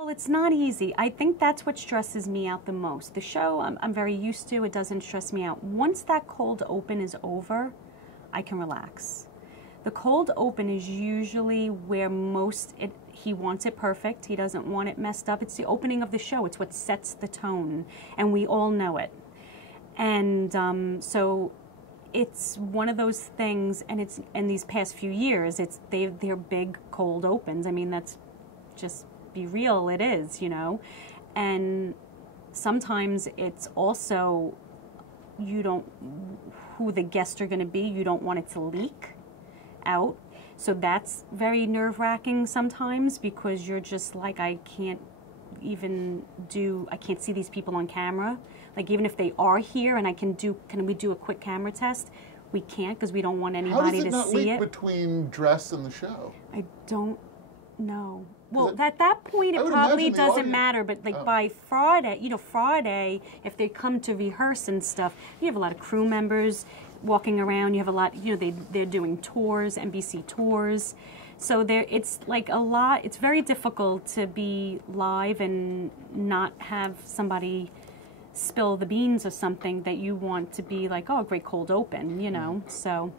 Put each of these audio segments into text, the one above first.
Well, it's not easy. I think that's what stresses me out the most. The show, I'm very used to. It doesn't stress me out. Once that cold open is over, I can relax. The cold open is usually where he wants it perfect. He doesn't want it messed up. It's the opening of the show. It's what sets the tone, and we all know it. And so it's one of those things, and it's in these past few years, they're big cold opens. I mean, that's just be real, it is, you know. And sometimes it's also, who the guests are going to be, you don't want it to leak out. So that's very nerve-wracking sometimes, because you're just like, I can't see these people on camera. Like, even if they are here and can we do a quick camera test? We can't, because we don't want anybody to see it. How does it not leak between dress and the show? I don't know. Well, at that point, it probably doesn't matter, but like by Friday, Friday, if they come to rehearse and stuff, you have a lot of crew members walking around. You have a lot, they're doing tours, NBC tours. So it's like a lot, it's very difficult to be live and not have somebody spill the beans or something that you want to be like, oh, a great cold open, so.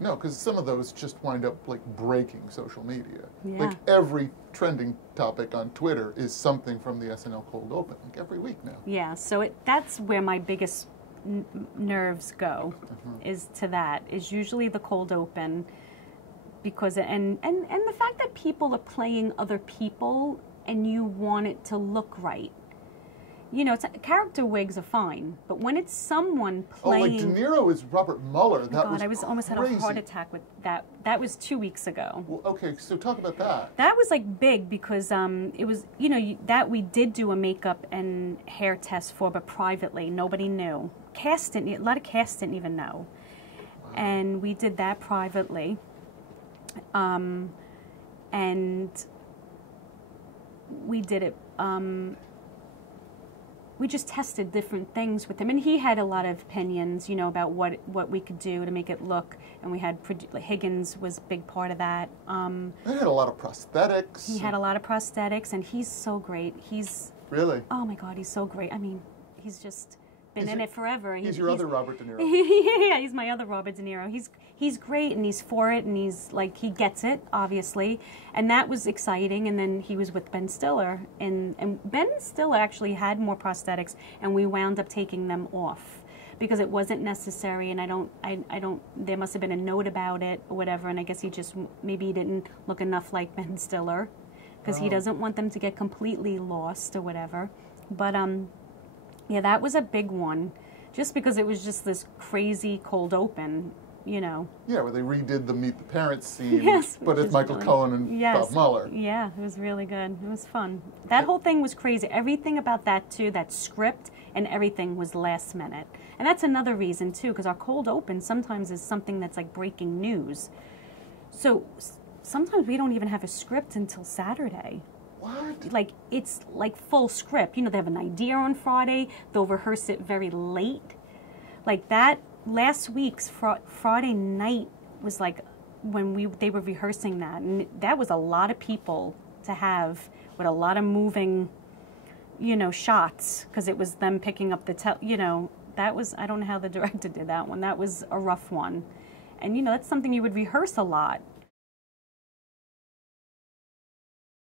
No, because some of those just wind up like breaking social media. Yeah. Like every trending topic on Twitter is something from the SNL cold open, like every week now. Yeah, so that's where my biggest nerves go, is usually the cold open, because and the fact that people are playing other people and you want it to look right. Character wigs are fine, but when it's someone playing... Oh, like De Niro is Robert Mueller. That was I almost had a heart attack with that. That was 2 weeks ago. Well, okay, so talk about that. That was like big, because it was, that we did do a makeup and hair test for, but privately. Nobody knew. A lot of cast didn't even know. Wow. And we did that privately. And we did it... we just tested different things with him, and he had a lot of opinions, about what we could do to make it look. And we had Higgins was a big part of that. They had a lot of prosthetics. He had a lot of prosthetics, and he's so great. Really? Oh my God, he's so great. I mean, he's just been in it forever. He's your other Robert De Niro. Yeah, he's my other Robert De Niro. He's great, and he's for it, and he gets it, obviously. And that was exciting. And then he was with Ben Stiller, and Ben Stiller actually had more prosthetics, and we wound up taking them off because it wasn't necessary. And I don't. There must have been a note about it or whatever. And I guess maybe he didn't look enough like Ben Stiller, because he doesn't want them to get completely lost or whatever. But yeah, that was a big one, just because it was just this crazy cold open, Yeah, where they redid the Meet the Parents scene, yes, but it's Michael Cohen and Bob Mueller. Yeah, it was really good. It was fun. That whole thing was crazy. Everything about that, too, that script and everything was last minute. And that's another reason, too, because our cold open sometimes is something that's like breaking news. So sometimes we don't even have a script until Saturday. What? Like, it's like full script. They have an idea on Friday. They'll rehearse it very late. Like that, last week's Friday night was like when they were rehearsing that. And that was a lot of people to have, with a lot of moving, shots. Because it was them picking up that was, I don't know how the director did that one. That was a rough one. And, that's something you would rehearse a lot.